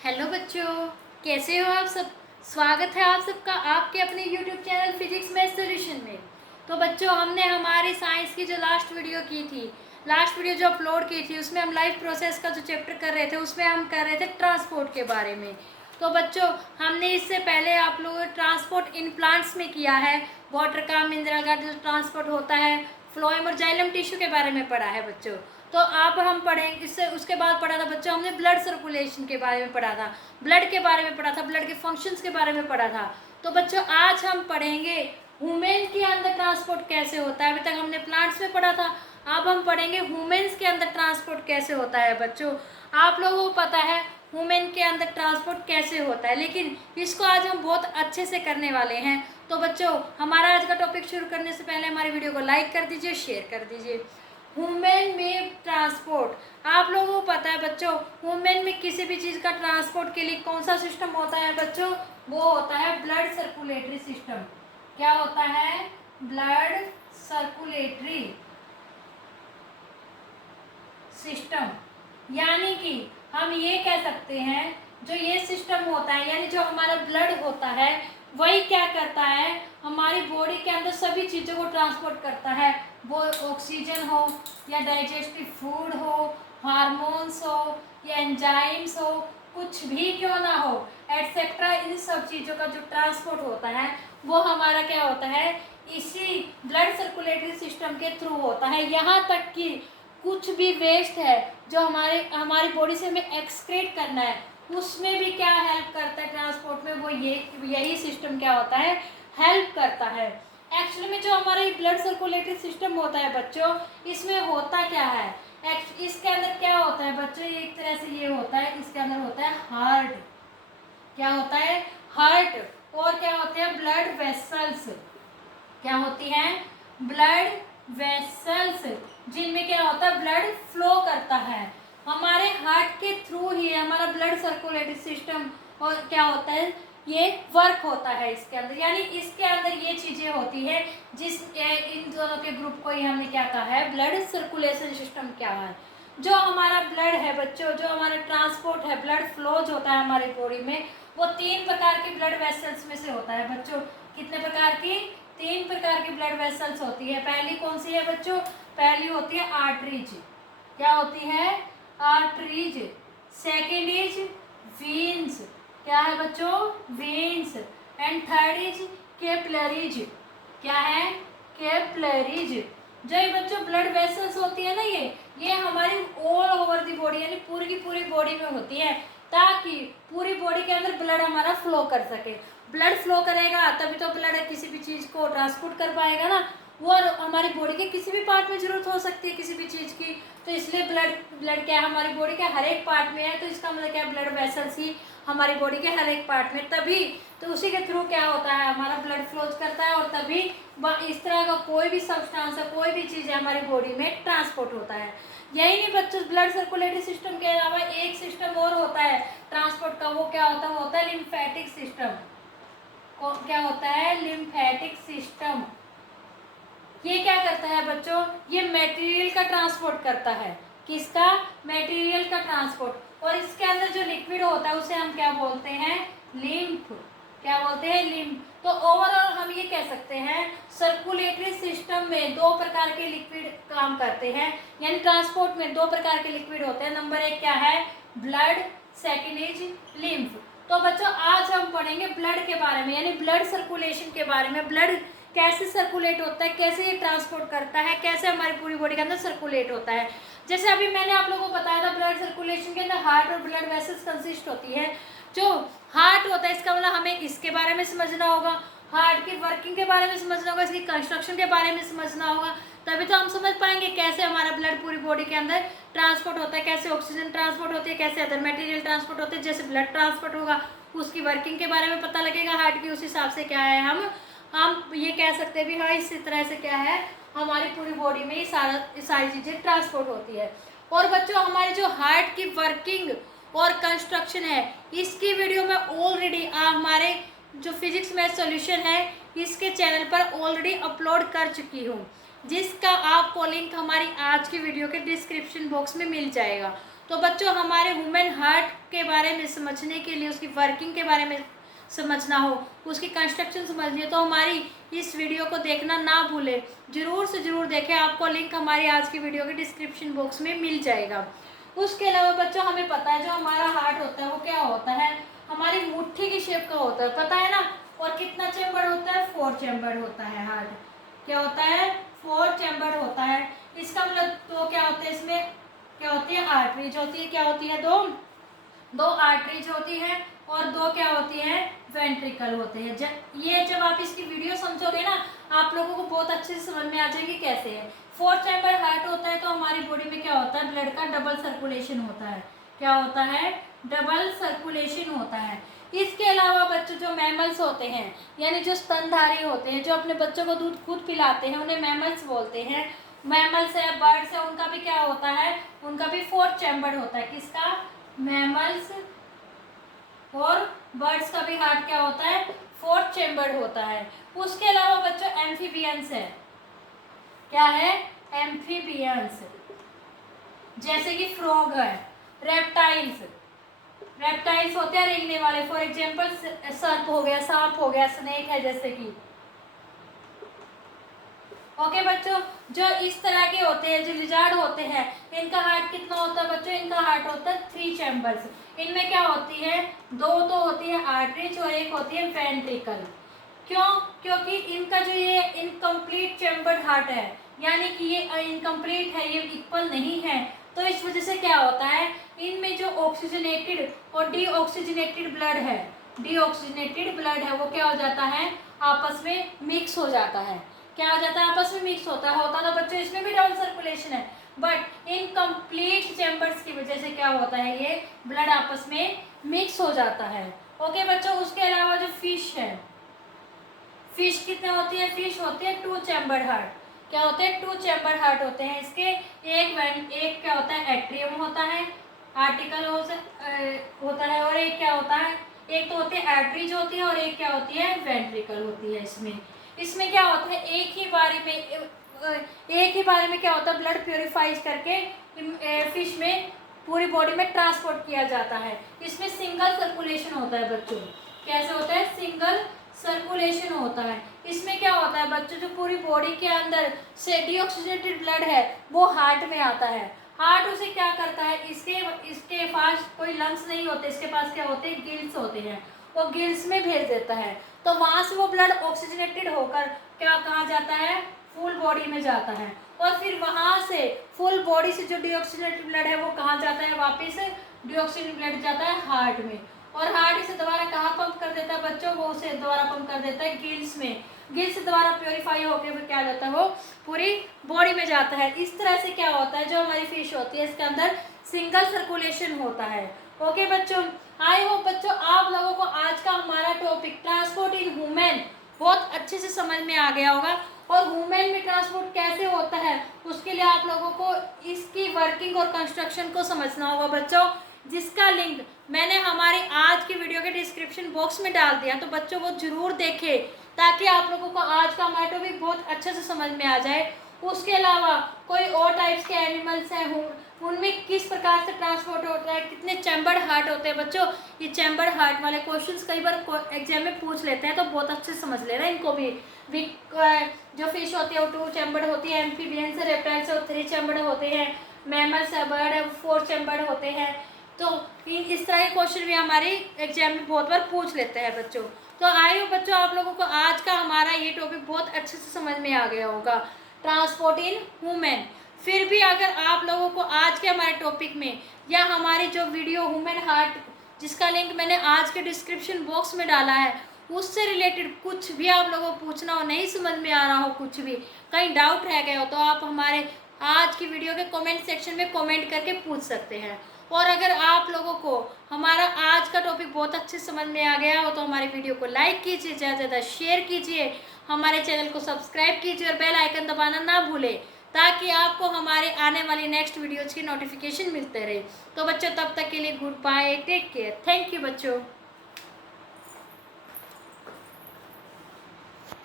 Hello बच्चों, कैसे हो आप सब। स्वागत है आप सबका आपके अपने YouTube channel physics math solution में। तो बच्चों, हमने हमारी साइंस की जो लास्ट वीडियो जो अपलोड की थी, उसमें हम लाइफ प्रोसेस का जो चैप्टर कर रहे थे, उसमें हम कर रहे थे ट्रांसपोर्ट के बारे में। तो बच्चों, हमने इससे पहले आप लोगों ने ट्रांसपोर्ट इन प्लांट्स में किया है, वाटर का, मिनरल का जो ट्रांसपोर्ट होता है, फ्लोएम और जाइलम टिश्यू के बारे में पढ़ा है बच्चों। तो अब हम पढ़ेंगे, इससे उसके बाद पढ़ा था बच्चों हमने ब्लड सर्कुलेशन के बारे में पढ़ा था, ब्लड के बारे में पढ़ा था, ब्लड के फंक्शंस के बारे में पढ़ा था। तो बच्चों, आज हम पढ़ेंगे वुमेन के अंदर ट्रांसपोर्ट कैसे होता है। अभी तक हमने प्लांट्स में पढ़ा था, अब हम पढ़ेंगे वुमेन्स के अंदर ट्रांसपोर्ट कैसे होता है। बच्चों, आप लोगों को पता है वुमेन के अंदर ट्रांसपोर्ट कैसे होता है, लेकिन इसको आज हम बहुत अच्छे से करने वाले हैं। तो बच्चों, हमारा आज का टॉपिक शुरू करने से पहले हमारी वीडियो को लाइक कर दीजिए, शेयर कर दीजिए। वुमेन में ट्रांसपोर्ट, आप लोगों को पता है बच्चों, वुमेन में किसी भी चीज़ का ट्रांसपोर्ट के लिए कौन सा सिस्टम होता है बच्चों, वो होता है ब्लड सर्कुलेटरी सिस्टम। क्या होता है? Blood circulatory system. यानी कि हम ये कह सकते हैं, जो ये सिस्टम होता है, यानी जो हमारा ब्लड होता है, वही क्या करता है, हमारी बॉडी के अंदर सभी चीज़ों को ट्रांसपोर्ट करता है। वो ऑक्सीजन हो या डाइजेस्टिव फूड हो, हार्मोन्स हो या एंजाइम्स हो, कुछ भी क्यों ना हो, एटसेट्रा, इन सब चीज़ों का जो ट्रांसपोर्ट होता है वो हमारा क्या होता है, इसी ब्लड सर्कुलेटरी सिस्टम के थ्रू होता है। यहाँ तक कि कुछ भी वेस्ट है जो हमारी बॉडी से हमें एक्सक्रीट करना है, उसमें भी क्या हेल्प करता है ट्रांसपोर्ट में, वो यही सिस्टम क्या होता है, हेल्प करता है। एक्चुअली में जो हमारा ब्लड सर्कुलेटरी सिस्टम होता है बच्चों, इसमें होता क्या है, इसके अंदर क्या होता है बच्चों, एक तरह से ये होता है, इसके अंदर होता है हार्ट। क्या होता है? हार्ट। और क्या होते हैं? Blood vessels. क्या होती हैं? ब्लड वेसल्स, जिनमें क्या होता है, ब्लड फ्लो करता है। हमारे हार्ट के थ्रू ही हमारा ब्लड सर्कुलेटरी सिस्टम और क्या होता है, ये वर्क होता है इसके अंदर। यानी इसके अंदर ये चीज़ें होती है, इन दोनों के ग्रुप को ही हमने क्या कहा है, ब्लड सर्कुलेशन सिस्टम क्या है। जो हमारा ब्लड है बच्चों, जो हमारा ट्रांसपोर्ट है, ब्लड फ्लो जो होता है हमारी बॉडी में, वो 3 प्रकार की ब्लड वेसल्स में से होता है बच्चों। कितने प्रकार की? 3 प्रकार की ब्लड वेसल्स होती है। पहली कौन सी है बच्चों? पहली होती है आर्टरीज। क्या होती है? आर्टरीज। Second is veins. क्या है बच्चों? Veins. And third is capillaries. क्या है? कैपिलरीज। जो ये बच्चों ब्लड वेसल्स होती है ना, ये हमारी ऑल ओवर दी बॉडी, यानी पूरी की पूरी बॉडी में होती है, ताकि पूरी बॉडी के अंदर ब्लड हमारा फ्लो कर सके। ब्लड फ्लो करेगा तभी तो ब्लड किसी भी चीज़ को ट्रांसपोर्ट कर पाएगा ना। वो हमारी बॉडी के किसी भी पार्ट में जरूरत हो सकती है किसी भी चीज़ की, तो इसलिए ब्लड क्या है, हमारी बॉडी के हर एक पार्ट में है। तो इसका मतलब क्या, ब्लड वेसल्स ही हमारी बॉडी के हर एक पार्ट में, तभी तो उसी के थ्रू क्या होता है, हमारा ब्लड फ्लोज करता है, और तभी इस तरह का कोई भी सब्सटेंस है, कोई भी चीज़ है, हमारी बॉडी में ट्रांसपोर्ट होता है। यही नहीं बच्चों, ब्लड सर्कुलेटरी सिस्टम के अलावा एक सिस्टम और होता है ट्रांसपोर्ट का, वो क्या होता है, वो होता है लिम्फेटिक सिस्टम। क्या होता है? Lymphatic system. ये क्या करता है बच्चों, ये मटेरियल का ट्रांसपोर्ट करता है। किसका? मटेरियल का ट्रांसपोर्ट। और इसके अंदर जो लिक्विड होता है उसे हम क्या बोलते हैं? लिम्फ। क्या बोलते हैं? लिम्फ। तो ओवरऑल हम ये कह सकते हैं, सर्कुलेटरी सिस्टम में 2 प्रकार के लिक्विड काम करते हैं, यानी ट्रांसपोर्ट में 2 प्रकार के लिक्विड होते हैं। नंबर 1 क्या है? ब्लड। Second is lymph. तो बच्चों, आज हम पढ़ेंगे ब्लड के बारे में, यानी ब्लड सर्कुलेशन के बारे में। ब्लड कैसे सर्कुलेट होता है, कैसे ये ट्रांसपोर्ट करता है, कैसे हमारी पूरी बॉडी के अंदर सर्कुलेट होता है। जैसे अभी मैंने आप लोगों को बताया था, ब्लड सर्कुलेशन के अंदर हार्ट और ब्लड वेसल्स कंसिस्ट होती है। जो हार्ट होता है, इसका मतलब हमें इसके बारे में समझना होगा, हार्ट की वर्किंग के बारे में समझना होगा, इसकी कंस्ट्रक्शन के बारे में समझना होगा, तभी तो हम समझ पाएंगे कैसे हमारा ब्लड पूरी बॉडी के अंदर ट्रांसपोर्ट होता है, कैसे ऑक्सीजन ट्रांसपोर्ट होती है, कैसे अदर मटेरियल ट्रांसपोर्ट होते हैं। जैसे ब्लड ट्रांसपोर्ट होगा, उसकी वर्किंग के बारे में पता लगेगा, हार्ट की, उस हिसाब से क्या है, हम ये कह सकते हैं भी हाँ, इसी तरह से क्या है, हमारी पूरी बॉडी में ये सारी चीज़ें ट्रांसपोर्ट होती है। और बच्चों, हमारी जो हार्ट की वर्किंग और कंस्ट्रक्शन है, इसकी वीडियो में ऑलरेडी हमारे जो फिजिक्स मैथ सॉल्यूशन है, इसके चैनल पर ऑलरेडी अपलोड कर चुकी हूँ, जिसका आपको लिंक हमारी आज की वीडियो के डिस्क्रिप्शन बॉक्स में मिल जाएगा। तो बच्चों हमारे ह्यूमन हार्ट के बारे में समझने के लिए, उसकी वर्किंग के बारे में समझना हो, उसकी कंस्ट्रक्शन समझनी है, तो हमारी इस वीडियो को देखना ना भूलें, ज़रूर से ज़रूर देखें। आपको लिंक हमारी आज की वीडियो के डिस्क्रिप्शन बॉक्स में मिल जाएगा। उसके अलावा बच्चों हमें पता है जो हमारा हार्ट होता है वो क्या होता है, हमारी मुट्ठी की शेप का होता है, पता है ना। और कितना चैम्बर होता है, 4 चैम्बर होता है हार्ट। क्या होता है, 4 चैम्बर होता है। इसका मतलब तो क्या होता है, इसमें क्या होती है, आर्टरीज होती है। क्या होती है, दो आर्टरीज होती है और 2 क्या होती है, वेंट्रिकल होते हैं। जब आप इसकी वीडियो समझोगे ना, आप लोगों को बहुत अच्छे से समझ में आ जाएगी कैसे है। 4 चैम्बर हार्ट होता है तो हमारी बॉडी में क्या होता है, ब्लड का डबल सर्कुलेशन होता है। क्या होता है, डबल सर्कुलेशन होता है। इसके अलावा बच्चों जो मैमल्स होते हैं, यानी जो स्तनधारी होते हैं, जो अपने बच्चों को दूध खुद पिलाते हैं, उन्हें मैमल्स बोलते हैं। मैमल्स है, बर्ड्स है, उनका भी क्या होता है, उनका भी 4 चैम्बर होता है। किसका, मैमल्स और बर्ड्स का भी हार्ट क्या होता है, 4 चैम्बर होता है। उसके अलावा बच्चों एम्फीबियंस है। क्या है, एम्फीबियंस, जैसे कि फ्रॉग है, रेप्टाइल्स होते हैं रेंगने वाले। फॉर एग्जाम्पल सर्प हो गया, सांप हो गया, स्नेक है जैसे कि। ओके बच्चों, जो इस तरह के होते हैं, जो लिजार्ड होते हैं, इनका हार्ट कितना होता है बच्चों, इनका हार्ट होता है 3 चैम्बर्स। इनमें क्या होती है, 2 तो होती है आर्टरीज और 1 होती है वेंट्रिकल। क्यों, क्योंकि इनका जो ये इनकम्प्लीट चैम्बर्ड हार्ट है, यानी कि ये इनकम्प्लीट है, ये इक्वल नहीं है, तो इस वजह से क्या होता है, इनमें जो ऑक्सीजनेटेड और डीऑक्सीजनेटेड ब्लड है, वो क्या हो जाता है, आपस में मिक्स हो जाता है। क्या हो जाता है, आपस में मिक्स होता तो बच्चों इसमें भी डबल सर्कुलेशन है, बट इनकम्प्लीट चैम्बर्स की वजह से क्या होता है, ये ब्लड आपस में मिक्स हो जाता है। ओके बच्चों, उसके अलावा जो फिश है, फिश कितने होती है, फिश होती है 2 चैम्बर हार्ट। क्या होते हैं, 2 चैम्बर हार्ट होते हैं इसके। एक क्या होता है, एट्रियम होता है, आर्टिकल होता है, और एक क्या होता है, एक तो होती है आर्टरीज होती है और एक क्या होती है, वेंट्रिकल होती है। इसमें क्या होता है, एक ही बारी में क्या होता है, ब्लड प्योरीफाइज करके फिश में पूरी बॉडी में ट्रांसपोर्ट किया जाता है। इसमें सिंगल सर्कुलेशन होता है बच्चों। कैसे होता है, सिंगल सर्कुलेशन होता है। इसमें क्या होता है बच्चों, जो पूरी बॉडी के अंदर से डीऑक्सीजनेटेड ब्लड है वो हार्ट में आता है। हार्ट उसे क्या करता है, इसके पास कोई लंग्स नहीं होते, इसके पास क्या होते हैं, गिल्स होते हैं, वो गिल्स में भेज देता है। तो वहां से वो ब्लड ऑक्सीजनेटेड होकर क्या कहाँ जाता है, फुल बॉडी में जाता है, और फिर वहां से फुल बॉडी से जो डीऑक्सीजनेटेड ब्लड है वो कहाँ जाता है, वापिस डीऑक्सीजनेटेड ब्लड जाता है हार्ट में, और हार्ट इसे दोबारा कहाँ पंप कर देता है बच्चों, वो उसे दोबारा पंप कर देता है गिल्स में। गिल्स से दोबारा प्योरीफाई होकर फिर क्या जाता है, वो पूरी बॉडी में जाता है। इस तरह से क्या होता है, जो हमारी फिश होती है इसके अंदर सिंगल सर्कुलेशन होता है। ओके बच्चों, आई होप बच्चों आप लोगों को आज का हमारा टॉपिक ट्रांसपोर्ट इन ह्यूमन बहुत अच्छे से समझ में आ गया होगा। और ह्यूमन में ट्रांसपोर्ट कैसे होता है उसके लिए आप लोगों को इसकी वर्किंग और कंस्ट्रक्शन को समझना होगा बच्चों, जिसका लिंक मैंने हमारे आज की वीडियो के डिस्क्रिप्शन बॉक्स में डाल दिया। तो बच्चों वो जरूर देखें ताकि आप लोगों को आज का हमारा टॉपिक बहुत अच्छे से समझ में आ जाए। उसके अलावा कोई और टाइप्स के एनिमल्स हैं, उनमें किस प्रकार से ट्रांसपोर्ट होता है, कितने चैम्बर्ड हार्ट होते हैं बच्चों, ये चैम्बर्ड हार्ट वाले क्वेश्चंस कई बार एग्जाम में पूछ लेते हैं, तो बहुत अच्छे से समझ लेना इनको भी। जो फिश होती है वो 2 चैम्बर्ड होती है, एम्फीबियंस रेप्टाइल्स 3 चैम्बर्ड होते हैं, मैमल्स है, बर्ड है, 4 चैम्बर्ड होते हैं। तो इस तरह के क्वेश्चन भी हमारे एग्जाम में बहुत बार पूछ लेते हैं बच्चों। तो आई हो बच्चों आप लोगों को आज का हमारा ये टॉपिक बहुत अच्छे से समझ में आ गया होगा, ट्रांसपोर्ट इन ह्यूमन। फिर भी अगर आप लोगों को आज के हमारे टॉपिक में या हमारी जो वीडियो ह्यूमन हार्ट जिसका लिंक मैंने आज के डिस्क्रिप्शन बॉक्स में डाला है उससे रिलेटेड कुछ भी आप लोगों को पूछना हो, नहीं समझ में आ रहा हो, कुछ भी कहीं डाउट रह गया हो, तो आप हमारे आज की वीडियो के कमेंट सेक्शन में कमेंट करके पूछ सकते हैं। और अगर आप लोगों को हमारा आज का टॉपिक बहुत अच्छे समझ में आ गया हो तो हमारी वीडियो को लाइक कीजिए, ज़्यादा से ज़्यादा शेयर कीजिए, हमारे चैनल को सब्सक्राइब कीजिए और बेल आइकन दबाना ना भूलें ताकि आपको हमारे आने वाली नेक्स्ट वीडियोज़ की नोटिफिकेशन मिलते रहे। तो बच्चों तब तक के लिए goodbye, take care, thank you बच्चों।